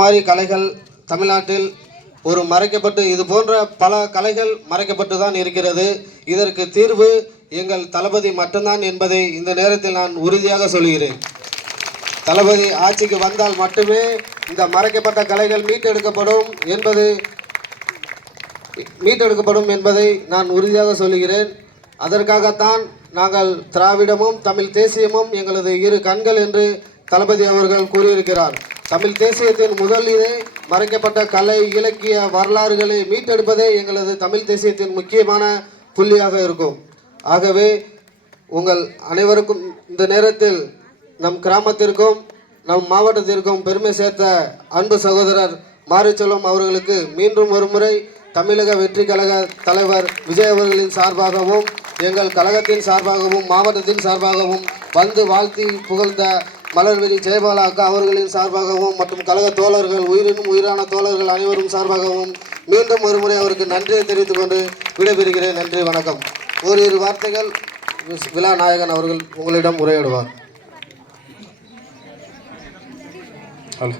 மாதிரி கலைகள் தமிழ்நாட்டில் ஒரு மறைக்கப்பட்டு இது போன்ற பல கலைகள் மறைக்கப்பட்டு தான் இருக்கிறது. இதற்கு தீர்வு எங்கள் தளபதி மட்டும்தான் என்பதை இந்த நேரத்தில் நான் உறுதியாக சொல்கிறேன். தளபதி ஆட்சிக்கு வந்தால் மட்டுமே இந்த மறைக்கப்பட்ட கலைகள் மீட்டெடுக்கப்படும் என்பதை நான் உறுதியாக சொல்கிறேன். அதற்காகத்தான் நாங்கள் திராவிடமும் தமிழ் தேசியமும் எங்களது இரு கண்கள் என்று தளபதி அவர்கள் கூறியிருக்கிறார். தமிழ் தேசியத்தின் முதல் இதே மறைக்கப்பட்ட கலை இலக்கிய வரலாறுகளை மீட்டெடுப்பதே எங்களது தமிழ் தேசியத்தின் முக்கியமான புள்ளியாக இருக்கும். ஆகவே உங்கள் அனைவருக்கும் இந்த நேரத்தில் நம் கிராமத்திற்கும் நம் மாவட்டத்திற்கும் பெருமை சேர்த்த அன்பு சகோதரர் மாரிச்செல்வம் அவர்களுக்கு மீண்டும் ஒரு முறை தமிழக வெற்றி கழக தலைவர் விஜய் அவர்களின் சார்பாகவும் எங்கள் கழகத்தின் சார்பாகவும் மாவட்டத்தின் சார்பாகவும் வந்து வாழ்த்தி புகழ்ந்த மலர்விழி ஜெயபாலா அக்கா அவர்களின் சார்பாகவும் மற்றும் கழக தோழர்கள் உயிரினும் உயிரான தோழர்கள் அனைவரும் சார்பாகவும் மீண்டும் ஒரு முறை அவருக்கு நன்றியை தெரிவித்துக் கொண்டு விடைபெறுகிறேன். நன்றி, வணக்கம். ஓரிரு வார்த்தைகள் விழா நாயகன் அவர்கள் உங்களிடம் உரையாடுவார். ஹலோ.